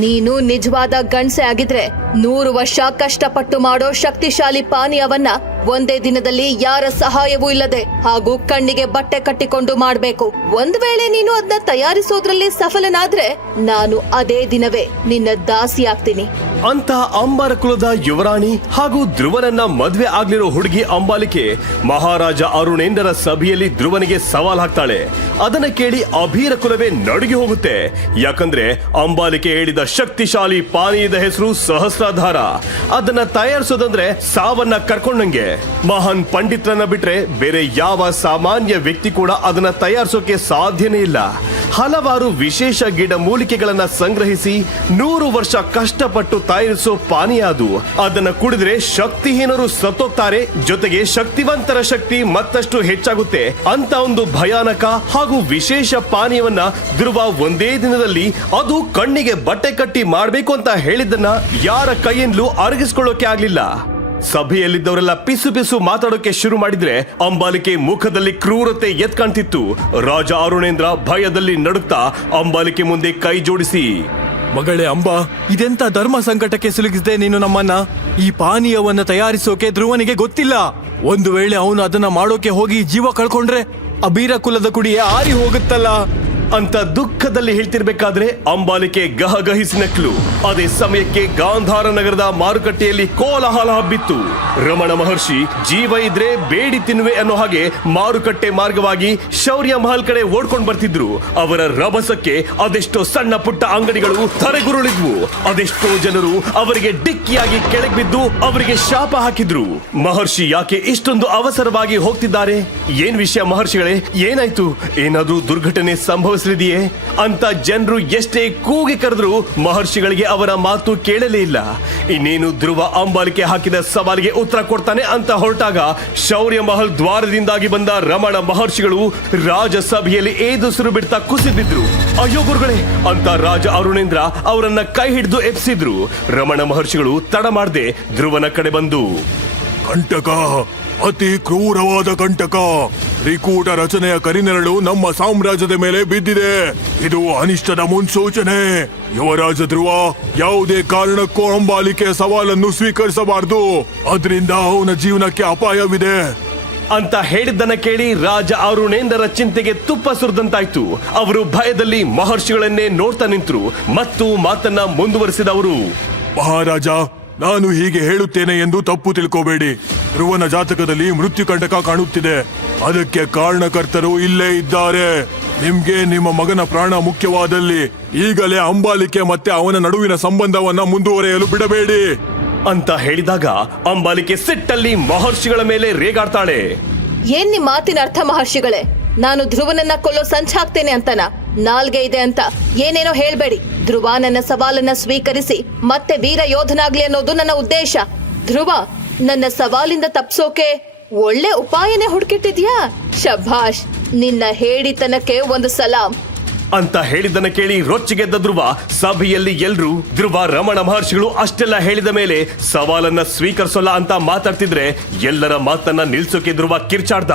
ನೀನು ನಿಜವಾದ ಗಂಡ್ಸೆ ಆಗಿದ್ರೆ ನೂರು ವರ್ಷ ಕಷ್ಟಪಟ್ಟು ಮಾಡೋ ಶಕ್ತಿಶಾಲಿ ಪಾನೀಯವನ್ನ ಒಂದೇ ದಿನದಲ್ಲಿ ಯಾರ ಸಹಾಯವೂ ಇಲ್ಲದೆ ಹಾಗೂ ಕಣ್ಣಿಗೆ ಬಟ್ಟೆ ಕಟ್ಟಿಕೊಂಡು ಮಾಡ್ಬೇಕು. ಒಂದ್ ವೇಳೆ ನೀನು ಅದನ್ನ ತಯಾರಿಸೋದ್ರಲ್ಲಿ ಸಫಲನಾದ್ರೆ ನಾನು ಅದೇ ದಿನವೇ ನಿನ್ನ ದಾಸಿ ಆಗ್ತೀನಿ ಅಂತ ಅಂಬಾರ ಕುಲದ ಯುವರಾಣಿ ಹಾಗೂ ಧ್ರುವನನ್ನ ಮದ್ವೆ ಆಗ್ಲಿರೋ ಹುಡುಗಿ ಅಂಬಾಲಿಕೆ ಮಹಾರಾಜ ಅರುಣೇಂದ್ರ ಸಭೆಯಲ್ಲಿ ಧ್ರುವನಿಗೆ ಸವಾಲ್ ಹಾಕ್ತಾಳೆ. ಅದನ್ನ ಕೇಳಿ ಅಭೀರ ಕುಲವೇ ನಡುಗಿ ಹೋಗುತ್ತೆ. ಯಾಕಂದ್ರೆ ಅಂಬಾಲಿಕೆ ಹೇಳಿದ ಶಕ್ತಿಶಾಲಿ ಪಾನೀಯದ ಹೆಸರು ಸಹಸ್ರಾಧಾರ. ಅದನ್ನ ತಯಾರಿಸೋದಂದ್ರೆ ಸಾವನ್ನ ಕರ್ಕೊಂಡಂಗೆ. ಮಹಾನ್ ಪಂಡಿತ್ರನ್ನ ಬಿಟ್ರೆ ಬೇರೆ ಯಾವ ಸಾಮಾನ್ಯ ವ್ಯಕ್ತಿ ಕೂಡ ಅದನ್ನ ತಯಾರಿಸೋಕೆ ಸಾಧ್ಯನೇ ಇಲ್ಲ. ಹಲವಾರು ವಿಶೇಷ ಗಿಡ ಮೂಲಿಕೆಗಳನ್ನ ಸಂಗ್ರಹಿಸಿ ನೂರು ವರ್ಷ ಕಷ್ಟಪಟ್ಟು ತಯಾರಿಸೋ ಪಾನೀಯ ಅದು. ಅದನ್ನ ಕುಡಿದ್ರೆ ಶಕ್ತಿಹೀನರು ಸತ್ತೋಗ್ತಾರೆ, ಜೊತೆಗೆ ಶಕ್ತಿವಂತರ ಶಕ್ತಿ ಮತ್ತಷ್ಟು ಹೆಚ್ಚಾಗುತ್ತೆ. ಅಂತ ಒಂದು ಭಯಾನಕ ಹಾಗೂ ವಿಶೇಷ ಪಾನೀಯವನ್ನ ಧ್ರುವ ಒಂದೇ ದಿನದಲ್ಲಿ ಅದು ಕಣ್ಣಿಗೆ ಬಟ್ಟೆ ಕಟ್ಟಿ ಮಾಡಬೇಕು ಅಂತ ಹೇಳಿದ್ದನ್ನ ಯಾರ ಕೈಯಿಂದಲೂ ಅರಗಿಸ್ಕೊಳ್ಳೋಕೆ ಆಗ್ಲಿಲ್ಲ. ಸಭೆಯಲ್ಲಿದ್ದವರೆಲ್ಲ ಪಿಸು ಪಿಸು ಮಾತಾಡೋಕೆ ಶುರು ಮಾಡಿದ್ರೆ ಅಂಬಾಲಿಕೆ ಮುಖದಲ್ಲಿ ಕ್ರೂರತೆ ಎತ್ ಕಾಣ್ತಿತ್ತು ರಾಜ ಅರುಣೇಂದ್ರ ಭಯದಲ್ಲಿ ನಡುತ್ತಾ ಅಂಬಾಲಿಕೆ ಮುಂದೆ ಕೈ ಜೋಡಿಸಿ ಮಗಳೇ ಅಂಬಾ, ಇದೆಂತ ಧರ್ಮ ಸಂಕಟಕ್ಕೆ ಸಿಲುಕಿಸಿದೆ ನೀನು ನಮ್ಮನ್ನ? ಈ ಪಾನೀಯವನ್ನ ತಯಾರಿಸೋಕೆ ಧ್ರುವನಿಗೆ ಗೊತ್ತಿಲ್ಲ. ಒಂದು ವೇಳೆ ಅವನು ಅದನ್ನ ಮಾಡೋಕೆ ಹೋಗಿ ಜೀವ ಕಳ್ಕೊಂಡ್ರೆ ಅಬೀರ ಕುಲದ ಕುಡಿಯೇ ಆರಿ ಹೋಗುತ್ತಲ್ಲ. ಅಂತ ದುಃಖದಲ್ಲಿ ಹೇಳ್ತಿರ್ಬೇಕಾದ್ರೆ ಅಂಬಾಲಿಕೆ ಗಹಗಹಿಸಿ ನಕ್ಲು ಅದೇ ಸಮಯಕ್ಕೆ ಗಾಂಧಾರ ನಗರದ ಮಾರುಕಟ್ಟೆಯಲ್ಲಿ ಕೋಲಾಹಲ ಹಬ್ಬಿತ್ತು. ರಮಣ ಮಹರ್ಷಿ, ಜೀವ ಇದ್ರೆ ಬೇಡಿ ತಿನ್ನುವೆ ಅನ್ನೋ ಹಾಗೆ ಮಾರುಕಟ್ಟೆ ಮಾರ್ಗವಾಗಿ ಶೌರ್ಯ ಮಹಲ್ ಕಡೆ ಓಡ್ಕೊಂಡು ಬರ್ತಿದ್ರು. ಅವರ ರಭಸಕ್ಕೆ ಅದೆಷ್ಟೋ ಸಣ್ಣ ಪುಟ್ಟ ಅಂಗಡಿಗಳು ತರೆಗುರುಳಿದ್ವು ಅದೆಷ್ಟೋ ಜನರು ಅವರಿಗೆ ಡಿಕ್ಕಿಯಾಗಿ ಕೆಳಗೆ ಬಿದ್ದು ಅವರಿಗೆ ಶಾಪ ಹಾಕಿದ್ರು. ಮಹರ್ಷಿ ಯಾಕೆ ಇಷ್ಟೊಂದು ಅವಸರವಾಗಿ ಹೋಗ್ತಿದ್ದಾರೆ? ಏನ್ ವಿಷಯ ಮಹರ್ಷಿಗಳೇ? ಏನಾಯ್ತು? ಏನಾದ್ರೂ ದುರ್ಘಟನೆ ಸಂಭವಿಸಲಿದೆಯೇ ಅಂತ ಜನರು ಎಷ್ಟೇ ಕೂಗಿ ಕರೆದ್ರು ಮಹರ್ಷಿಗಳಿಗೆ ಅವರ ಮಾತು ಕೇಳಲೇ ಇಲ್ಲ. ಇನ್ನೇನು ಧ್ರುವ ಅಂಬಾಲಿಕೆ ಹಾಕಿದ ಸವಾಲಿಗೆ ಉತ್ತರ ಕೊಡ್ತಾನೆ ಅಂತ ಹೊರಟಾಗ ಶೌರ್ಯ ಮಹಲ್ ದ್ವಾರದಿಂದಾಗಿ ಬಂದ ರಮಣ ಮಹರ್ಷಿಗಳು ರಾಜಸಭೆಯಲ್ಲಿ ಏದುಸಿರು ಬಿಡ್ತಾ ಕುಸಿದಿದ್ರು. ಅಯ್ಯೋ ಗುರುಗಳೇ! ಅಂತ ರಾಜ ಅರುಣೇಂದ್ರ ಅವರನ್ನ ಕೈ ಹಿಡಿದು ಎಪ್ಸಿದ್ರು ರಮಣ ಮಹರ್ಷಿಗಳು ತಡ ಮಾಡದೆ ಧ್ರುವನ ಕಡೆ ಬಂದು, ಕಂಟಕ! ಅತಿ ಕ್ರೂರವಾದ ಕಂಟಕ! ತ್ರಿಕೂಟ ರಚನೆಯ ಕರಿನೆರಳು ನಮ್ಮ ಸಾಮ್ರಾಜ್ಯದ ಮೇಲೆ ಬಿದ್ದಿದೆ. ಇದು ಅನಿಷ್ಟದ ಮುನ್ಸೂಚನೆ. ಯುವರಾಜ ಧ್ರುವ ಯಾವುದೇ ಕಾರಣಕ್ಕೂ ಅಂಬಾಲಿಕೆಯ ಸವಾಲನ್ನು ಸ್ವೀಕರಿಸಬಾರದು. ಅದರಿಂದ ಅವನ ಜೀವನಕ್ಕೆ ಅಪಾಯವಿದೆ. ಅಂತ ಹೇಳಿದ್ದನ್ನ ಕೇಳಿ ರಾಜ ಅರುಣೇಂದರ ಚಿಂತೆಗೆ ತುಪ್ಪ ಸುರಿದಂತಾಯ್ತು. ಅವರು ಭಯದಲ್ಲಿ ಮಹರ್ಷಿಗಳನ್ನೇ ನೋಡ್ತಾ ನಿಂತರು ಮತ್ತು ಮಾತನ್ನ ಮುಂದುವರಿಸಿದವರು. ಮಹಾರಾಜ ನಾನು ಹೀಗೆ ಹೇಳುತ್ತೇನೆ ಎಂದು ತಪ್ಪು ತಿಳ್ಕೋಬೇಡಿ. ಧ್ರುವನ ಜಾತಕದಲ್ಲಿ ಮೃತ್ಯು ಕಂಟಕ ಕಾಣುತ್ತಿದೆ. ಅದಕ್ಕೆ ಕಾರಣಕರ್ತರು ಇಲ್ಲೇ ಇದ್ದಾರೆ. ನಿಮ್ಗೆ ನಿಮ್ಮ ಮಗನ ಪ್ರಾಣ ಮುಖ್ಯವಾದಲ್ಲಿ ಈಗಲೇ ಅಂಬಾಲಿಕೆ ಮತ್ತೆ ಅವನ ನಡುವಿನ ಸಂಬಂಧವನ್ನ ಮುಂದುವರೆಯಲು ಬಿಡಬೇಡಿ. ಅಂತ ಹೇಳಿದಾಗ ಅಂಬಾಲಿಕೆ ಸಿಟ್ಟಲ್ಲಿ ಮಹರ್ಷಿಗಳ ಮೇಲೆ ರೇಗಾಡ್ತಾಳೆ. ಏನ್ ನಿಮ್ ಮಾತಿನ ಅರ್ಥ ಮಹರ್ಷಿಗಳೇ? ನಾನು ಧ್ರುವನನ್ನ ಕೊಲ್ಲೋ ಸಂಚಾಕ್ತೇನೆ ಅಂತನ? ನಾಲ್ಗೆ ಇದೆ ಅಂತ. ಏನೇನೋ ಹೇಳ್ಬೇಡಿ. ಧ್ರುವ ನನ್ನ ಸವಾಲನ್ನ ಸ್ವೀಕರಿಸಿ ಮತ್ತೆ ವೀರ ಯೋಧನಾಗ್ಲಿ ಅನ್ನೋದು ನನ್ನ ಉದ್ದೇಶ. ಧ್ರುವ ನನ್ನ ಸವಾಲಿಂದ ತಪ್ಸೋಕೆ ಒಳ್ಳೆ ಉಪಾಯನೇ ಹುಡುಕಿಟ್ಟಿದ್ಯಾ? ಶಭಾಷ್ ನಿನ್ನ ಹೇಳಿತನಕ್ಕೆ ಒಂದು ಸಲಾಂ. ಅಂತ ಹೇಳಿದ್ದನ್ನ ಕೇಳಿ ರೊಚ್ಚಿಗೆದ್ದ ಧ್ರುವ ಸಭೆಯಲ್ಲಿ ಎಲ್ರು ಧ್ರುವ ರಮಣ ಮಹರ್ಷಿಗಳು ಅಷ್ಟೆಲ್ಲ ಹೇಳಿದ ಮೇಲೆ ಸವಾಲನ್ನ ಸ್ವೀಕರಿಸೋಲ್ಲ ಅಂತ ಮಾತಾಡ್ತಿದ್ರೆ ಎಲ್ಲರ ಮಾತನ್ನ ನಿಲ್ಸೋಕೆ ಧ್ರುವ ಕಿರ್ಚಾಡ್ದ.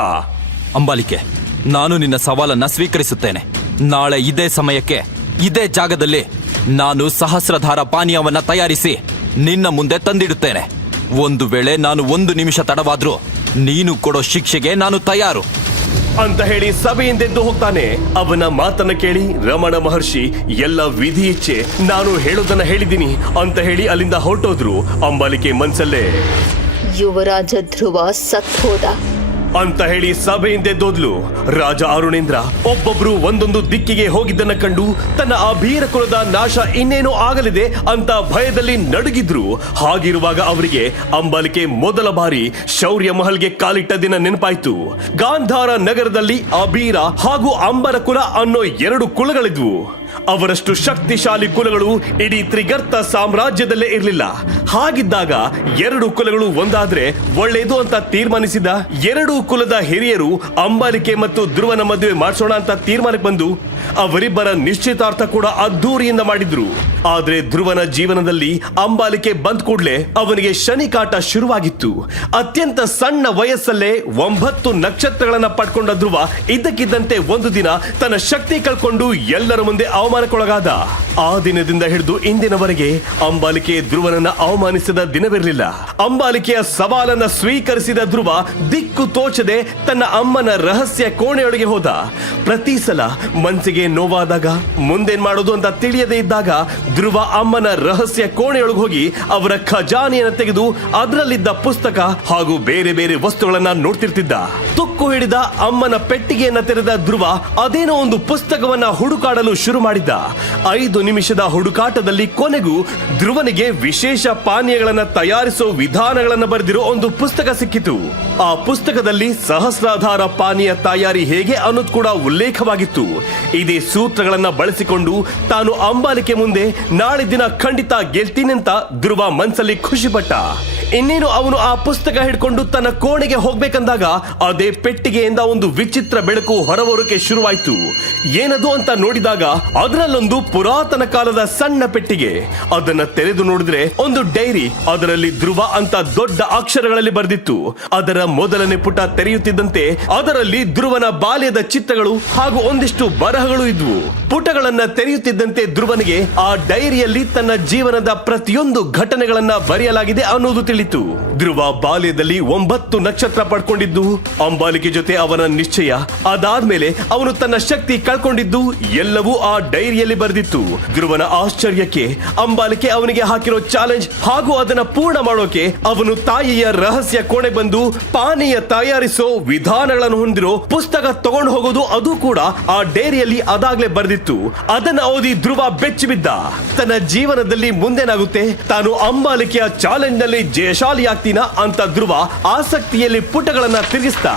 ಅಂಬಾಲಿಕೆ ನಾನು ನಿನ್ನ ಸವಾಲನ್ನ ಸ್ವೀಕರಿಸುತ್ತೇನೆ. ನಾಳೆ ಇದೇ ಸಮಯಕ್ಕೆ ಇದೇ ಜಾಗದಲ್ಲಿ ನಾನು ಸಹಸ್ರಧಾರ ಪಾನೀಯವನ್ನ ತಯಾರಿಸಿ ನಿನ್ನ ಮುಂದೆ ತಂದಿಡುತ್ತೇನೆ. ಒಂದು ವೇಳೆ ನಾನು ಒಂದು ನಿಮಿಷ ತಡವಾದ್ರೂ ನೀನು ಕೊಡೋ ಶಿಕ್ಷೆಗೆ ನಾನು ತಯಾರು. ಅಂತ ಹೇಳಿ ಸಭೆಯಿಂದೆದ್ದು ಹೋಗ್ತಾನೆ. ಅವನ ಮಾತನ್ನ ಕೇಳಿ ರಮಣ ಮಹರ್ಷಿ ಎಲ್ಲ ವಿಧಿ ಇಚ್ಛೆ ನಾನು ಹೇಳೋದನ್ನ ಹೇಳಿದ್ದೀನಿ ಅಂತ ಹೇಳಿ ಅಲ್ಲಿಂದ ಹೊರಟೋದ್ರು ಅಂಬಾಲಿಕೆ ಮನ್ಸಲ್ಲೇ. ಯುವರಾಜ ಧ್ರುವ ಸತ್ ಹೋದ. ಅಂತ ಹೇಳಿ ಸಭೆಯಿಂದೆದ್ದೋದ್ಲು ರಾಜ ಅರುಣೇಂದ್ರ ಒಬ್ಬೊಬ್ರು ಒಂದೊಂದು ದಿಕ್ಕಿಗೆ ಹೋಗಿದ್ದನ್ನ ಕಂಡು ತನ್ನ ಆ ಭೀರ ಕುಲದ ನಾಶ ಇನ್ನೇನೋ ಆಗಲಿದೆ ಅಂತ ಭಯದಲ್ಲಿ ನಡುಗಿದ್ರು. ಹಾಗಿರುವಾಗ ಅವರಿಗೆ ಅಂಬಾಲಿಕೆ ಮೊದಲ ಬಾರಿ ಶೌರ್ಯ ಮಹಲ್ಗೆ ಕಾಲಿಟ್ಟ ದಿನ ನೆನಪಾಯ್ತು. ಗಾಂಧಾರ ನಗರದಲ್ಲಿ ಅಭೀರ ಹಾಗೂ ಅಂಬರ ಕುಲ ಅನ್ನೋ ಎರಡು ಕುಲಗಳಿದ್ವು. ಅವರಷ್ಟು ಶಕ್ತಿಶಾಲಿ ಕುಲಗಳು ಇಡೀ ತ್ರಿಗರ್ತ ಸಾಮ್ರಾಜ್ಯದಲ್ಲೇ ಇರಲಿಲ್ಲ. ಹಾಗಿದ್ದಾಗ ಎರಡು ಕುಲಗಳು ಒಂದಾದ್ರೆ ಒಳ್ಳೇದು ಅಂತ ತೀರ್ಮಾನಿಸಿದ ಎರಡು ಕುಲದ ಹಿರಿಯರು ಅಂಬಾಲಿಕೆ ಮತ್ತು ಧ್ರುವನ ಮದುವೆ ಮಾಡಿಸೋಣ ಅಂತ ತೀರ್ಮಾನಕ್ಕೆ ಬಂದು ಅವರಿಬ್ಬರ ನಿಶ್ಚಿತಾರ್ಥ ಕೂಡ ಅದ್ಧೂರಿಯಿಂದ ಮಾಡಿದ್ರು. ಆದ್ರೆ ಧ್ರುವನ ಜೀವನದಲ್ಲಿ ಅಂಬಾಲಿಕೆ ಬಂದ್ ಕೂಡ್ಲೆ ಅವನಿಗೆ ಶನಿ ಕಾಟ ಶುರುವಾಗಿತ್ತು. ಅತ್ಯಂತ ಸಣ್ಣ ವಯಸ್ಸಲ್ಲೇ ಒಂಬತ್ತು ನಕ್ಷತ್ರಗಳನ್ನ ಪಡ್ಕೊಂಡ ಧ್ರುವ ಇದ್ದಕ್ಕಿದ್ದಂತೆ ಒಂದು ದಿನ ತನ್ನ ಶಕ್ತಿ ಕಳ್ಕೊಂಡು ಎಲ್ಲರ ಮುಂದೆ ಅವಮಾನಕ್ಕೊಳಗಾದ ಆ ದಿನದಿಂದ ಹಿಡಿದು ಇಂದಿನವರೆಗೆ ಅಂಬಾಲಿಕೆ ಧ್ರುವನನ್ನ ಅವಮಾನಿಸಿದ ದಿನವಿರಲಿಲ್ಲ. ಅಂಬಾಲಿಕೆಯ ಸವಾಲನ್ನ ಸ್ವೀಕರಿಸಿದ ಧ್ರುವ ದಿಕ್ಕು ತೋಚದೆ ತನ್ನ ಅಮ್ಮನ ರಹಸ್ಯ ಕೋಣೆಯೊಳಗೆ ಹೋದ. ಪ್ರತಿ ಸಲ ಮನ್ಸಿಗೆ ನೋವಾದಾಗ ಮುಂದೇನ್ ಮಾಡೋದು ಅಂತ ತಿಳಿಯದೇ ಇದ್ದಾಗ ಧ್ರುವ ಅಮ್ಮನ ರಹಸ್ಯ ಕೋಣೆಯೊಳಗೆ ಹೋಗಿ ಅವರ ಖಜಾನೆಯನ್ನು ತೆಗೆದು ಅದರಲ್ಲಿದ್ದ ಪುಸ್ತಕ ಹಾಗೂ ಬೇರೆ ಬೇರೆ ವಸ್ತುಗಳನ್ನ ನೋಡ್ತಿರ್ತಿದ್ದ. ತುಕ್ಕು ಹಿಡಿದ ಅಮ್ಮನ ಪೆಟ್ಟಿಗೆಯನ್ನ ತೆರೆದ ಧ್ರುವ ಅದೇನೋ ಒಂದು ಪುಸ್ತಕವನ್ನ ಹುಡುಕಾಡಲು ಶುರು ಮಾಡಿದ್ದ ಐದು ನಿಮಿಷದ ಹುಡುಕಾಟದಲ್ಲಿ ಕೊನೆಗೂ ಧ್ರುವನಿಗೆ ವಿಶೇಷ ಪಾನೀಯಗಳನ್ನ ತಯಾರಿಸೋ ವಿಧಾನಗಳನ್ನ ಬರೆದಿರೋ ಒಂದು ಪುಸ್ತಕ ಸಿಕ್ಕಿತು. ಆ ಪುಸ್ತಕದಲ್ಲಿ ಸಹಸ್ರಾಧಾರ ಪಾನೀಯ ತಯಾರಿ ಹೇಗೆ ಅನ್ನೋದು ಕೂಡ ಉಲ್ಲೇಖವಾಗಿತ್ತು. ಇದೇ ಸೂತ್ರಗಳನ್ನ ಬಳಸಿಕೊಂಡು ತಾನು ಅಂಬಾಲಿಕೆ ಮುಂದೆ ನಾಳೆ ದಿನ ಖಂಡಿತ ಗೆಲ್ತೀನಿ ಅಂತ ಧ್ರುವ ಮನ್ಸಲ್ಲಿ ಖುಷಿಪಟ್ಟ. ಇನ್ನೇನು ಅವನು ಆ ಪುಸ್ತಕ ಹಿಡ್ಕೊಂಡು ತನ್ನ ಕೋಣೆಗೆ ಹೋಗ್ಬೇಕಂದಾಗ ಅದೇ ಪೆಟ್ಟಿಗೆಯಿಂದ ಒಂದು ವಿಚಿತ್ರ ಬೆಳಕು ಹೊರಬರೋಕೆ ಶುರುವಾಯ್ತು. ಏನದು ಅಂತ ನೋಡಿದಾಗ ಅದರಲ್ಲೊಂದು ಪುರಾತನ ಕಾಲದ ಸಣ್ಣ ಪೆಟ್ಟಿಗೆ. ಅದನ್ನ ತೆರೆದು ನೋಡಿದ್ರೆ ಒಂದು ಡೈರಿ, ಅದರಲ್ಲಿ ಧ್ರುವ ಅಂತ ದೊಡ್ಡ ಅಕ್ಷರಗಳಲ್ಲಿ ಬರೆದಿತ್ತು. ಅದರ ಮೊದಲನೇ ಪುಟ ತೆರೆಯುತ್ತಿದ್ದಂತೆ ಅದರಲ್ಲಿ ಧ್ರುವನ ಬಾಲ್ಯದ ಚಿತ್ರಗಳು ಹಾಗೂ ಒಂದಿಷ್ಟು ಬರಹಗಳು ಇದ್ವು. ಪುಟಗಳನ್ನ ತೆರೆಯುತ್ತಿದ್ದಂತೆ ಧ್ರುವನಿಗೆ ಆ ಡೈರಿಯಲ್ಲಿ ತನ್ನ ಜೀವನದ ಪ್ರತಿಯೊಂದು ಘಟನೆಗಳನ್ನ ಬರೆಯಲಾಗಿದೆ ಅನ್ನೋದು ತಿಳಿತು ಧ್ರುವ ಬಾಲ್ಯದಲ್ಲಿ ಒಂಬತ್ತು ನಕ್ಷತ್ರ ಪಡ್ಕೊಂಡಿದ್ದು, ಅಂಬಾಲಿಕೆ ಜೊತೆ ಅವನ ನಿಶ್ಚಯ. ಅದಾದ್ಮೇಲೆ ಅವನು ತನ್ನ ಶಕ್ತಿ ಕಳ್ಕೊಂಡಿದ್ದು, ಎಲ್ಲವೂ ಆ ಡೈರಿಯಲ್ಲಿ ಬರೆದಿತ್ತು. ಧ್ರುವನ ಆಶ್ಚರ್ಯಕ್ಕೆ, ಅಂಬಾಲಿಕೆ ಅವನಿಗೆ ಹಾಕಿರೋ ಚಾಲೆಂಜ್ ಹಾಗೂ ಅದನ್ನ ಪೂರ್ಣ ಮಾಡೋಕೆ ಅವನು ತಾಯಿಯ ರಹಸ್ಯ ಕೋಣೆ ಬಂದು ಪಾನೀಯ ತಯಾರಿಸೋ ವಿಧಾನಗಳನ್ನು ಹೊಂದಿರೋ ಪುಸ್ತಕ ತಗೊಂಡು ಹೋಗೋದು ಅದು ಕೂಡ ಆ ಡೈರಿಯಲ್ಲಿ ಅದಾಗ್ಲೇ ಬರೆದಿತ್ತು. ಅದನ್ನ ಓದಿ ಧ್ರುವ ಬೆಚ್ಚಿಬಿದ್ದ. ತನ್ನ ಜೀವನದಲ್ಲಿ ಮುಂದೇನಾಗುತ್ತೆ? ತಾನು ಅಂಬಾಲಿಕೆಯ ಚಾಲೆಂಜ್ನಲ್ಲಿ ಜಯಶಾಲಿ ಆಗ್ತೀನ ಅಂತ ಧ್ರುವ ಆಸಕ್ತಿಯಲ್ಲಿ ಪುಟಗಳನ್ನ ತಿರುಗಿಸ್ತ.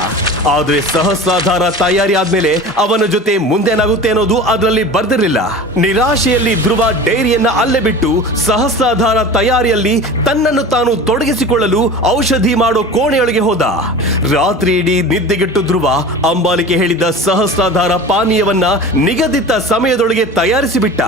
ಆದ್ರೆ ಸಹಸ್ರಾಧಾರ ತಯಾರಿ ಆದ್ಮೇಲೆ ಅವನ ಜೊತೆ ಮುಂದೇನಾಗುತ್ತೆ ಅನ್ನೋದು ಅದರಲ್ಲಿ ಬರ್ದಿರಲಿಲ್ಲ. ನಿರಾಶೆಯಲ್ಲಿ ಧ್ರುವ ಡೈರಿಯನ್ನ ಅಲ್ಲೇ ಬಿಟ್ಟು ಸಹಸ್ರಾಧಾರ ತಯಾರಿಯಲ್ಲಿ ತನ್ನನ್ನು ತಾನು ತೊಡಗಿಸಿಕೊಳ್ಳಲು ಔಷಧಿ ಮಾಡೋ ಕೋಣೆಯೊಳಗೆ ಹೋದ. ರಾತ್ರಿ ಇಡೀ ನಿದ್ದೆಗೆಟ್ಟು ಧ್ರುವ ಅಂಬಾಲಿಕೆ ಹೇಳಿದ ಸಹಸ್ರಾಧಾರ ಪಾನೀಯವನ್ನ ನಿಗದಿತ ಸಮಯದೊಳಗೆ ತಯಾರಿಸಿಬಿಟ್ಟ.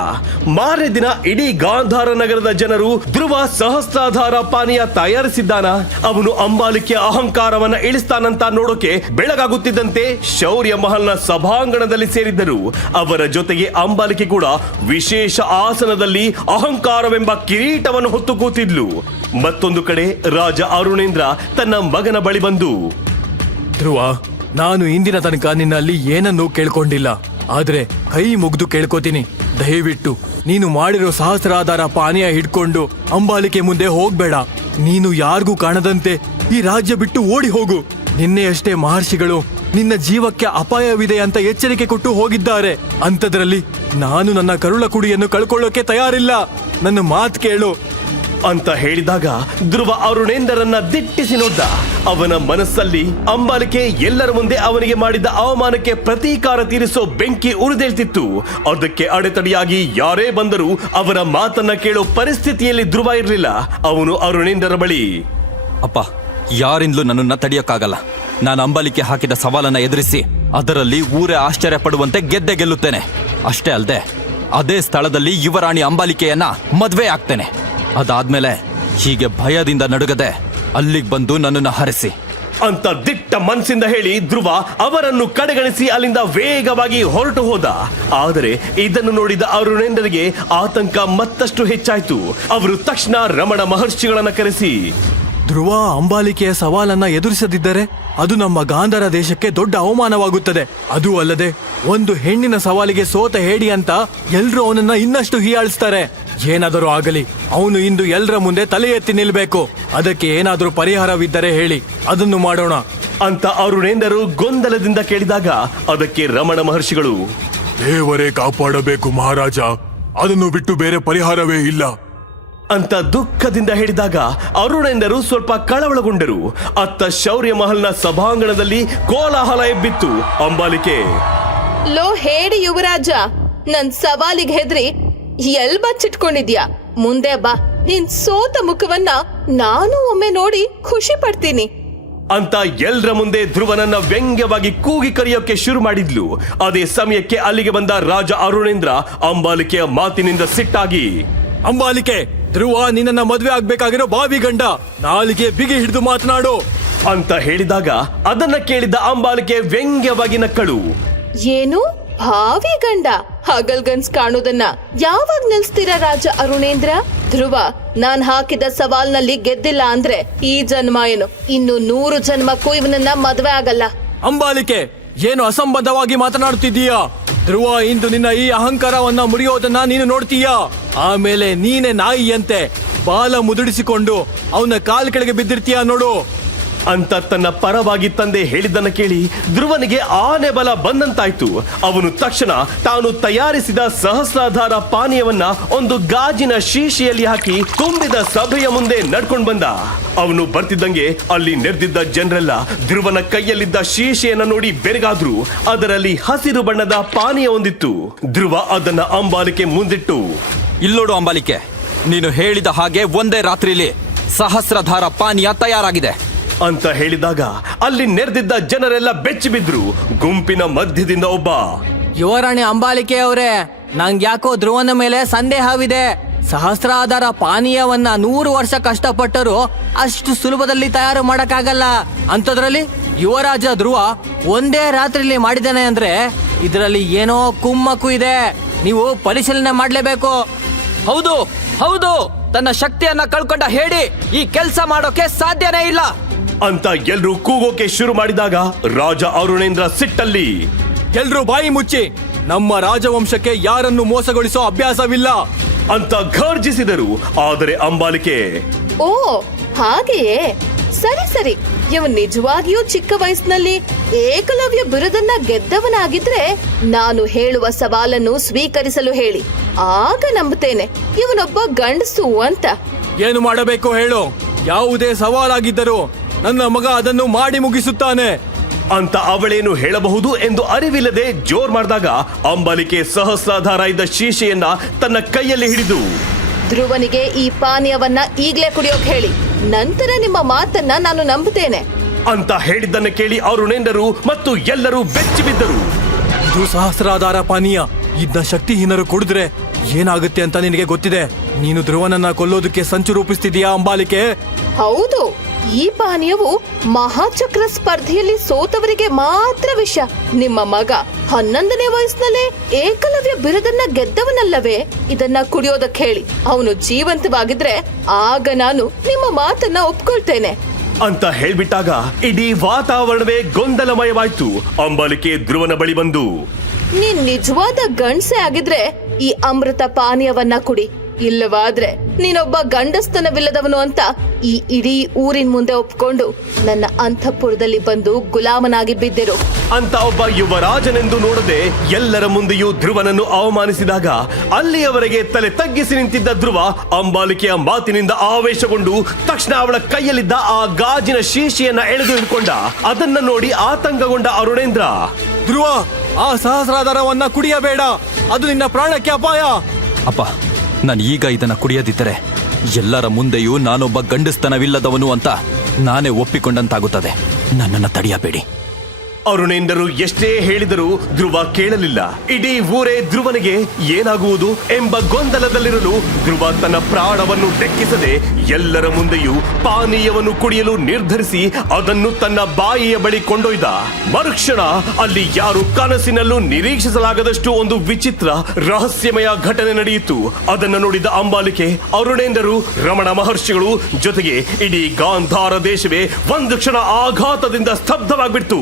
ಮಾರನೇ ದಿನ ಇಡೀ ಗಾಂಧಾರ ನಗರದ ಜನರು ಧ್ರುವ ಸಹಸ್ರಾಧಾರ ಪಾನೀಯ ತಯಾರಿಸಿದ್ದಾನ? ಅವನು ಅಂಬಾಲಿಕೆ ಅಹಂಕಾರವನ್ನ ಇಳಿಸ್ತಾನಂತ ನೋಡೋಕೆ ಬೆಳಗಾಗುತ್ತಿದ್ದಂತೆ ಶೌರ್ಯ ಮಹಲ್ನ ಸಭಾಂಗಣದಲ್ಲಿ ಸೇರಿದ್ದರು. ಅವರ ಜೊತೆಗೆ ಅಂಬಾಲಿಕೆ ಕೂಡ ವಿಶೇಷ ಆಸನದಲ್ಲಿ ಅಹಂಕಾರವೆಂಬ ಕಿರೀಟವನ್ನು ಹೊತ್ತು ಕೂತಿದ್ಲು. ಮತ್ತೊಂದು ಕಡೆ ರಾಜ ಅರುಣೇಂದ್ರ ತನ್ನ ಮಗನ ಬಳಿ ಬಂದು, ಧ್ರುವ, ನಾನು ಇಂದಿನ ತನಕ ನಿನ್ನಲ್ಲಿ ಏನನ್ನೂ ಕೇಳ್ಕೊಂಡಿಲ್ಲ. ಆದ್ರೆ ಕೈ ಮುಗ್ದು ಕೇಳ್ಕೋತೀನಿ. ದಯವಿಟ್ಟು, ನೀನು ಮಾಡಿರೋ ಸಹಸ್ರಾಧಾರ ಪಾನೀಯ ಹಿಡ್ಕೊಂಡು ಅಂಬಾಲಿಕೆ ಮುಂದೆ ಹೋಗ್ಬೇಡ. ನೀನು ಯಾರಿಗೂ ಕಾಣದಂತೆ ಈ ರಾಜ್ಯ ಬಿಟ್ಟು ಓಡಿ ಹೋಗು. ನಿನ್ನೆಯಷ್ಟೇ ಮಹರ್ಷಿಗಳು ನಿನ್ನ ಜೀವಕ್ಕೆ ಅಪಾಯವಿದೆ ಅಂತ ಎಚ್ಚರಿಕೆ ಕೊಟ್ಟು ಹೋಗಿದ್ದಾರೆ. ಅಂಥದ್ರಲ್ಲಿ ನಾನು ನನ್ನ ಕರುಳ ಕುಡಿಯನ್ನು ಕಳ್ಕೊಳ್ಳೋಕೆ ತಯಾರಿಲ್ಲ. ನನ್ನ ಮಾತು ಕೇಳು. ಅಂತ ಹೇಳಿದಾಗ ಧ್ರುವ ಅರುಣೇಂದರನ್ನ ದಿಟ್ಟಿಸಿ ನೋಡ್ದ. ಅವನ ಮನಸ್ಸಲ್ಲಿ ಅಂಬಾಲಿಕೆ ಎಲ್ಲರ ಮುಂದೆ ಅವನಿಗೆ ಮಾಡಿದ ಅವಮಾನಕ್ಕೆ ಪ್ರತೀಕಾರ ತೀರಿಸೋ ಬೆಂಕಿ ಉರಿದೇಳ್ತಿತ್ತು. ಅದಕ್ಕೆ ಅಡೆತಡೆಯಾಗಿ ಯಾರೇ ಬಂದರೂ ಅವರ ಮಾತನ್ನ ಕೇಳೋ ಪರಿಸ್ಥಿತಿಯಲ್ಲಿ ಧ್ರುವ ಇರಲಿಲ್ಲ. ಅವನು ಅರುಣೇಂದರ ಬಳಿ, ಅಪ್ಪ, ಯಾರಿಂದಲೂ ನನ್ನನ್ನ ತಡೆಯಕ್ಕಾಗಲ್ಲ. ನಾನು ಅಂಬಾಲಿಕೆ ಹಾಕಿದ ಸವಾಲನ್ನ ಎದುರಿಸಿ ಅದರಲ್ಲಿ ಊರೇ ಆಶ್ಚರ್ಯ ಪಡುವಂತೆ ಗೆದ್ದೆ ಗೆಲ್ಲುತ್ತೇನೆ. ಅಷ್ಟೇ ಅಲ್ಲದೆ ಅದೇ ಸ್ಥಳದಲ್ಲಿ ಯುವರಾಣಿ ಅಂಬಾಲಿಕೆಯನ್ನ ಮದುವೆ ಆಗ್ತೇನೆ ಅದಾದ್ಮೇಲೆ ಹೀಗೆ ಭಯದಿಂದ ನಡುಗದೆ ಅಲ್ಲಿಗೆ ಬಂದು ನನ್ನನ್ನು ಹರಿಸಿ. ಅಂತ ದಿಟ್ಟ ಮನಸ್ಸಿಂದ ಹೇಳಿ ಧ್ರುವ ಅವರನ್ನು ಕಡೆಗಣಿಸಿ ಅಲ್ಲಿಂದ ವೇಗವಾಗಿ ಹೊರಟು ಹೋದ. ಆದರೆ ಇದನ್ನು ನೋಡಿದ ಅರುಣೇಂದ್ರಗೆ ಆತಂಕ ಮತ್ತಷ್ಟು ಹೆಚ್ಚಾಯಿತು. ಅವರು ತಕ್ಷಣ ರಮಣ ಮಹರ್ಷಿಗಳನ್ನ ಕರೆಸಿ. ಧ್ರುವ ಅಂಬಾಲಿಕೆಯ ಸವಾಲನ್ನ ಎದುರಿಸದಿದ್ದರೆ ಅದು ನಮ್ಮ ಗಾಂಧಾರ ದೇಶಕ್ಕೆ ದೊಡ್ಡ ಅವಮಾನವಾಗುತ್ತದೆ. ಅದು ಅಲ್ಲದೆ ಒಂದು ಹೆಣ್ಣಿನ ಸವಾಲಿಗೆ ಸೋತ ಹೇಡಿ ಅಂತ ಎಲ್ರೂ ಅವನನ್ನ ಇನ್ನಷ್ಟು ಹೀಯಾಳಿಸ್ತಾರೆ. ಏನಾದರೂ ಆಗಲಿ ಅವನು ಇಂದು ಎಲ್ಲರ ಮುಂದೆ ತಲೆ ಎತ್ತಿ ನಿಲ್ಬೇಕು. ಅದಕ್ಕೆ ಏನಾದರೂ ಪರಿಹಾರವಿದ್ದರೆ ಹೇಳಿ ಅದನ್ನು ಮಾಡೋಣ. ಅಂತ ಅರುಣೇಂದರು ಗೊಂದಲದಿಂದ ಕೇಳಿದಾಗ ಅದಕ್ಕೆ ರಮಣ ಮಹರ್ಷಿಗಳು ದೇವರೇ ಕಾಪಾಡಬೇಕು ಮಹಾರಾಜ ಅದನ್ನು ಬಿಟ್ಟು ಬೇರೆ ಪರಿಹಾರವೇ ಇಲ್ಲ. ಅಂತ ದುಃಖದಿಂದ ಹೇಳಿದಾಗ ಅರುಣೇಂದರು ಸ್ವಲ್ಪ ಕಳವಳಗೊಂಡರು. ಅತ್ತ ಶೌರ್ಯ ಮಹಲ್ನ ಸಭಾಂಗಣದಲ್ಲಿ ಕೋಲಾಹಲ ಎಬ್ಬಿತ್ತು. ಅಂಬಾಲಿಕೆ. ಲೋ ಹೇಳಿ ಯುವರಾಜ ನನ್ ಸವಾಲಿಗೆ ಹೆದ್ರಿ ಎಲ್ ಬಚ್ಚಿಟ್ಕೊಂಡಿದ್ಯಾ? ಮುಂದೆ ಬಾ ನಿನ್ ಸೋತ ಮುಖವನ್ನ ನಾನು ಒಮ್ಮೆ ನೋಡಿ ಖುಷಿ ಪಡ್ತೀನಿ. ಅಂತ ಎಲ್ರ ಮುಂದೆ ಧ್ರುವನನ್ನ ವ್ಯಂಗ್ಯವಾಗಿ ಕೂಗಿ ಕರೆಯೋಕೆ ಶುರು ಮಾಡಿದ್ಲು. ಅದೇ ಸಮಯಕ್ಕೆ ಅಲ್ಲಿಗೆ ಬಂದ ರಾಜ ಅರುಣೇಂದ್ರ ಅಂಬಾಲಿಕೆಯ ಮಾತಿನಿಂದ ಸಿಟ್ಟಾಗಿ ಅಂಬಾಲಿಕೆ ಧ್ರುವ ನಿನ್ನ ಮದುವೆ ಆಗ್ಬೇಕಾಗಿರೋ ಬಾವಿ ಗಂಡ. ನಾಲಿಗೆ ಬಿಗಿ ಹಿಡಿದು ಮಾತನಾಡು. ಅಂತ ಹೇಳಿದಾಗ ಅದನ್ನ ಕೇಳಿದ ಅಂಬಾಲಿಕೆ ವ್ಯಂಗ್ಯವಾಗಿ ನಕ್ಕಳು. ಏನು? ಬಾವಿ ಗಂಡ. ಹಗಲ್ಗನ್ಸ್ ಕಾಣೋದನ್ನ ಯಾವಾಗ ನಿಲ್ಸ್ತೀರಾ ರಾಜ ಅರುಣೇಂದ್ರ? ಧ್ರುವ ನಾನ್ ಹಾಕಿದ ಸವಾಲ್ನಲ್ಲಿ ಗೆದ್ದಿಲ್ಲ ಅಂದ್ರೆ ಈ ಜನ್ಮ ಏನು? ಇನ್ನು ನೂರು ಜನ್ಮಕ್ಕೂ ಇವನನ್ನ ಮದ್ವೆ ಆಗಲ್ಲ. ಅಂಬಾಲಿಕೆ ಏನು ಅಸಂಬದ್ಧವಾಗಿ ಮಾತನಾಡುತ್ತಿದ್ದೀಯಾ? ಧ್ರುವ, ಇಂದು ನಿನ್ನ ಈ ಅಹಂಕಾರವನ್ನ ಮುರಿಯೋದನ್ನ ನೀನು ನೋಡ್ತೀಯಾ? ಆಮೇಲೆ ನೀನೆ ನಾಯಿಯಂತೆ. ಬಾಲ ಮುದುಡಿಸಿಕೊಂಡು ಅವನ ಕಾಲ್ ಕೆಳಗೆ ಬಿದ್ದಿರ್ತೀಯ ನೋಡು. ಅಂತ ತನ್ನ ಪರವಾಗಿ ತಂದೆ ಹೇಳಿದ್ದನ್ನು ಕೇಳಿ ಧ್ರುವನಿಗೆ ಆನೆ ಬಲ ಬಂದಂತಾಯ್ತು. ಅವನು ತಕ್ಷಣ ತಾನು ತಯಾರಿಸಿದ ಸಹಸ್ರಾಧಾರ ಪಾನೀಯವನ್ನ ಒಂದು ಗಾಜಿನ ಶೀಶಿಯಲ್ಲಿ ಹಾಕಿ ತುಂಬಿದ ಸಭೆಯ ಮುಂದೆ ನಡ್ಕೊಂಡು ಬಂದ. ಅವನು ಬರ್ತಿದ್ದಂಗೆ ಅಲ್ಲಿ ನೆರೆದಿದ್ದ ಜನರೆಲ್ಲ ಧ್ರುವನ ಕೈಯಲ್ಲಿದ್ದ ಶೀಶೆಯನ್ನ ನೋಡಿ ಬೆರಗಾದ್ರು. ಅದರಲ್ಲಿ ಹಸಿರು ಬಣ್ಣದ ಪಾನೀಯ ಒಂದಿತ್ತು. ಧ್ರುವ ಅದನ್ನ ಅಂಬಾಲಿಕೆ ಮುಂದಿಟ್ಟು, ಇಲ್ಲೋಡು ಅಂಬಾಲಿಕೆ, ನೀನು ಹೇಳಿದ ಹಾಗೆ ಒಂದೇ ರಾತ್ರಿಲಿ ಸಹಸ್ರಧಾರ ಪಾನೀಯ ತಯಾರಾಗಿದೆ. ಅಂತ ಹೇಳಿದಾಗ ಅಲ್ಲಿ ನೆರೆದಿದ್ದ ಜನರೆಲ್ಲ ಬೆಚ್ಚಿ ಬಿದ್ರು. ಗುಂಪಿನ ಮಧ್ಯದಿಂದ ಒಬ್ಬ. ಯುವರಾಣಿ ಅಂಬಾಲಿಕೆ ಅವರೇ ನಂಗೆ ಯಾಕೋ ಧ್ರುವನ ಮೇಲೆ ಸಂದೇಹವಿದೆ. ಸಹಸ್ರಾಧಾರ ಪಾನೀಯವನ್ನ ನೂರು ವರ್ಷ ಕಷ್ಟಪಟ್ಟರು ಅಷ್ಟು ಸುಲಭದಲ್ಲಿ ತಯಾರು ಮಾಡಕ್ಕಾಗಲ್ಲ. ಅಂಥದ್ರಲ್ಲಿ ಯುವರಾಜ ಧ್ರುವ ಒಂದೇ ರಾತ್ರಿಲಿ ಮಾಡಿದ್ದಾನೆ ಅಂದ್ರೆ ಇದರಲ್ಲಿ ಏನೋ ಕುಮ್ಮಕ್ಕು ಇದೆ. ನೀವು ಪರಿಶೀಲನೆ ಮಾಡಲೇಬೇಕು. ಹೌದು ಹೌದು, ತನ್ನ ಶಕ್ತಿಯನ್ನ ಕಳ್ಕೊಂಡ ಹೇಳಿ ಈ ಕೆಲಸ ಮಾಡೋಕೆ ಸಾಧ್ಯನೇ ಇಲ್ಲ. ಅಂತ ಎಲ್ರೂ ಕೂಗೋಕೆ ಶುರು ಮಾಡಿದಾಗ ರಾಜ ಅರುಣೇಂದ್ರ ಸಿಟ್ಟಲ್ಲಿ. ಎಲ್ರೂ ಬಾಯಿ ಮುಚ್ಚಿ ನಮ್ಮ ರಾಜವಂಶಕ್ಕೆ ಯಾರನ್ನು ಮೋಸಗೊಳಿಸೋ ಅಭ್ಯಾಸವಿಲ್ಲ. ಅಂತ ಘರ್ಜಿಸಿದರು ಆದರೆ ಅಂಬಾಲಿಕೆ. ಓ ಹಾಗೆಯೇ? ಸರಿ ಸರಿ. ಇವ್ ನಿಜವಾಗಿಯೂ ಚಿಕ್ಕ ವಯಸ್ಸಿನಲ್ಲಿ ಏಕಲವ್ಯ ಬಿರುದನ್ನ ಗೆದ್ದವನಾಗಿದ್ರೆ ನಾನು ಹೇಳುವ ಸವಾಲನ್ನು ಸ್ವೀಕರಿಸಲು ಹೇಳಿ. ಆಗ ನಂಬುತ್ತೇನೆ ಇವನೊಬ್ಬ ಗಂಡಸು ಅಂತ. ಏನು ಮಾಡಬೇಕು ಹೇಳು? ಯಾವುದೇ ಸವಾಲಾಗಿದ್ದರೂ ನನ್ನ ಮಗ ಅದನ್ನು ಮಾಡಿ ಮುಗಿಸುತ್ತಾನೆ. ಅಂತ ಅವಳೇನು ಹೇಳಬಹುದು ಎಂದು ಅರಿವಿಲ್ಲದೆ ಜೋರ್ ಮಾಡಿದಾಗ ಅಂಬಲಿಕೆ ಸಹಸ್ರಾಧಾರ ಇದ್ದ ಶೀಶೆಯನ್ನ ತನ್ನ ಕೈಯಲ್ಲಿ ಹಿಡಿದು. ಧ್ರುವನಿಗೆ ಈ ಪಾನೀಯವನ್ನ ಈಗ್ಲೇ ಕುಡಿಯೋಕ್ ಹೇಳಿ. ನಂತರ ನಿಮ್ಮ ಮಾತನ್ನ ನಾನು ನಂಬುತ್ತೇನೆ. ಅಂತ ಹೇಳಿದ್ದನ್ನು ಕೇಳಿ ಅರುಣೇಂದ್ರರು ಮತ್ತು ಎಲ್ಲರೂ ಬೆಚ್ಚಿ ಬಿದ್ದರು. ಇದು ಸಹಸ್ರಾಧಾರ ಪಾನೀಯ. ಇದನ್ನ ಶಕ್ತಿಹೀನರು ಕುಡಿದ್ರೆ ಏನಾಗುತ್ತೆ ಅಂತ ನಿನಗೆ ಗೊತ್ತಿದೆ. ನೀನು ಧ್ರುವನನ್ನ ಕೊಲ್ಲೋದಕ್ಕೆ ಸಂಚು ರೂಪಿಸ್ತಿದೀಯಾ ಅಂಬಾಲಿಕೆ? ಹೌದು. ಈ ಪಾನೀಯವು ಮಹಾಚಕ್ರ ಸ್ಪರ್ಧೆಯಲ್ಲಿ ಸೋತವರಿಗೆ ಮಾತ್ರ ವಿಷ. ನಿಮ್ಮ ಮಗ ಹನ್ನೊಂದನೇ ವಯಸ್ಸಿನಲ್ಲೇ ಏಕಲವ್ಯ ಬಿರುದನ್ನ ಗೆದ್ದವನಲ್ಲವೇ? ಇದನ್ನ ಕುಡಿಯೋದಕ್ಕೆ ಹೇಳಿ. ಅವನು ಜೀವಂತವಾಗಿದ್ರೆ ಆಗ ನಾನು ನಿಮ್ಮ ಮಾತನ್ನ ಒಪ್ಕೊಳ್ತೇನೆ. ಅಂತ ಹೇಳ್ಬಿಟ್ಟಾಗ ಇಡೀ ವಾತಾವರಣವೇ ಗೊಂದಲಮಯವಾಯ್ತು. ಅಂಬಲಿಕೆ ಧ್ರುವನ ಬಳಿ ಬಂದು. ನೀನ್ ನಿಜವಾದ ಗಂಡ್ಸೆ ಆಗಿದ್ರೆ ಈ ಅಮೃತ ಪಾನೀಯವನ್ನ ಕುಡಿ. ಇಲ್ಲವಾದ್ರೆ ನೀನೊಬ್ಬ ಗಂಡಸ್ತನವಿಲ್ಲದವನು ಅಂತ ಈ ಇಡೀ ಊರಿನ ಮುಂದೆ ಒಪ್ಕೊಂಡು ನನ್ನ ಅಂತಃಪುರದಲ್ಲಿ ಬಂದು ಗುಲಾಮನಾಗಿ ಬಿದ್ದಿರು. ಅಂತ ಒಬ್ಬ ಯುವರಾಜನೆಂದು ನೋಡದೆ ಎಲ್ಲರ ಮುಂದೆಯೂ ಧ್ರುವನನ್ನು ಅವಮಾನಿಸಿದಾಗ ಅಲ್ಲಿಯವರೆಗೆ ತಲೆ ತಗ್ಗಿಸಿ ನಿಂತಿದ್ದ ಧ್ರುವ ಅಂಬಾಲಿಕೆಯ ಮಾತಿನಿಂದ ಆವೇಶಗೊಂಡು ತಕ್ಷಣ ಅವಳ ಕೈಯಲ್ಲಿದ್ದ ಆ ಗಾಜಿನ ಶೀಶಿಯನ್ನ ಎಳೆದು ಹಿಡ್ಕೊಂಡ. ಅದನ್ನ ನೋಡಿ ಆತಂಕಗೊಂಡ ಅರುಣೇಂದ್ರ ಧ್ರುವ ಆ ಸಹಸ್ರಾಧಾರವನ್ನ ಕುಡಿಯಬೇಡ. ಅದು ನಿನ್ನ ಪ್ರಾಣಕ್ಕೆ ಅಪಾಯ. ಅಪ್ಪ ನಾನು ಈಗ ಇದನ್ನ ಕುಡಿಯದಿದ್ದರೆ ಎಲ್ಲರ ಮುಂದೆಯೂ ನಾನೊಬ್ಬ ಗಂಡಸ್ತನವಿಲ್ಲದವನು ಅಂತ ನಾನೇ ಒಪ್ಪಿಕೊಂಡಂತಾಗುತ್ತದೆ. ನನ್ನನ್ನು ತಡೆಯಬೇಡಿ. ಅರುಣೇಂದ್ರರು ಎಷ್ಟೇ ಹೇಳಿದರೂ ಧ್ರುವ ಕೇಳಲಿಲ್ಲ. ಇಡೀ ಊರೇ ಧ್ರುವನಿಗೆ ಏನಾಗುವುದು ಎಂಬ ಗೊಂದಲದಲ್ಲಿರಲು ಧ್ರುವ ತನ್ನ ಪ್ರಾಣವನ್ನು ಲೆಕ್ಕಿಸದೆ ಎಲ್ಲರ ಮುಂದೆಯೂ ಪಾನೀಯವನ್ನು ಕುಡಿಯಲು ನಿರ್ಧರಿಸಿ ಅದನ್ನು ತನ್ನ ಬಾಯಿಯ ಬಳಿ ಕೊಂಡೊಯ್ದ. ಮರುಕ್ಷಣ ಅಲ್ಲಿ ಯಾರು ಕನಸಿನಲ್ಲೂ ನಿರೀಕ್ಷಿಸಲಾಗದಷ್ಟು ಒಂದು ವಿಚಿತ್ರ, ರಹಸ್ಯಮಯ ಘಟನೆ ನಡೆಯಿತು. ಅದನ್ನು ನೋಡಿದ ಅಂಬಾಲಿಕೆ ಅರುಣೇಂದರು ರಮಣ ಮಹರ್ಷಿಗಳು ಜೊತೆಗೆ ಇಡೀ ಗಾಂಧಾರ ದೇಶವೇ ಒಂದು ಕ್ಷಣ ಆಘಾತದಿಂದ ಸ್ತಬ್ಧವಾಗ್ಬಿಡ್ತು.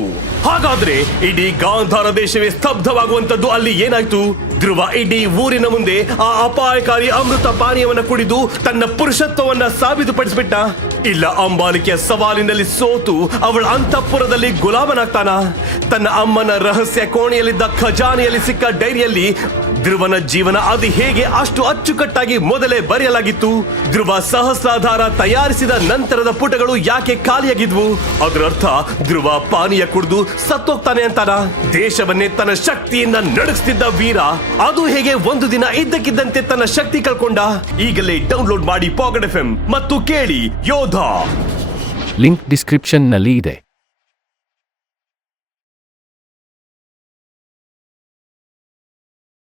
ಹಾಗಾದ್ರೆ ಇಡೀ ಗಾಂಧಾರ ದೇಶವೇ ಸ್ತಬ್ಧವಾಗುವಂತದ್ದು ಅಲ್ಲಿ ಏನಾಯ್ತು? ಧ್ರುವ ಇಡೀ ಊರಿನ ಮುಂದೆ ಆ ಅಪಾಯಕಾರಿ ಅಮೃತ ಪಾನೀಯವನ್ನ ಕುಡಿದು ತನ್ನ ಪುರುಷತ್ವವನ್ನ ಸಾಬೀತುಪಡಿಸ್ಬಿಟ್ಟ? ಇಲ್ಲ ಅಂಬಾಲಿಕೆಯ ಸವಾಲಿನಲ್ಲಿ ಸೋತು ಅವಳ ಅಂತಃಪುರದಲ್ಲಿ ಗುಲಾಮನಾಗ್ತಾನ? ತನ್ನ ಅಮ್ಮನ ರಹಸ್ಯ ಕೋಣೆಯಲ್ಲಿದ್ದ ಖಜಾನೆಯಲ್ಲಿ ಸಿಕ್ಕ ಡೈರಿಯಲ್ಲಿ ಧ್ರುವನ ಜೀವನ ಅದು ಹೇಗೆ ಅಷ್ಟು ಅಚ್ಚುಕಟ್ಟಾಗಿ ಮೊದಲೇ ಬರೆಯಲಾಗಿತ್ತು? ಧ್ರುವ ಸಹಸ್ರಾಧಾರ ತಯಾರಿಸಿದ ನಂತರದ ಪುಟಗಳು ಯಾಕೆ ಖಾಲಿಯಾಗಿದ್ವು? ಅದರರ್ಥ ಧ್ರುವ ಪಾನೀಯ ಕುಡಿದು ಸತ್ತೋಗ್ತಾನೆ ಅಂತಾನ? ದೇಶವನ್ನೇ ತನ್ನ ಶಕ್ತಿಯಿಂದ ನಡೆಸ್ತಿದ್ದ ವೀರ, ಅದು ಹೇಗೆ ಒಂದು ದಿನ ಇದ್ದಕ್ಕಿದ್ದಂತೆ ತನ್ನ ಶಕ್ತಿ ಕಳ್ಕೊಂಡ? ಈಗಲೇ ಡೌನ್ಲೋಡ್ ಮಾಡಿ ಪಾಕೆಟ್ ಎಫ್ ಮತ್ತು ಕೇಳಿ ಯೋಧ. ಲಿಂಕ್ ಡಿಸ್ಕ್ರಿಪ್ಷನ್ನಲ್ಲಿ ಇದೆ.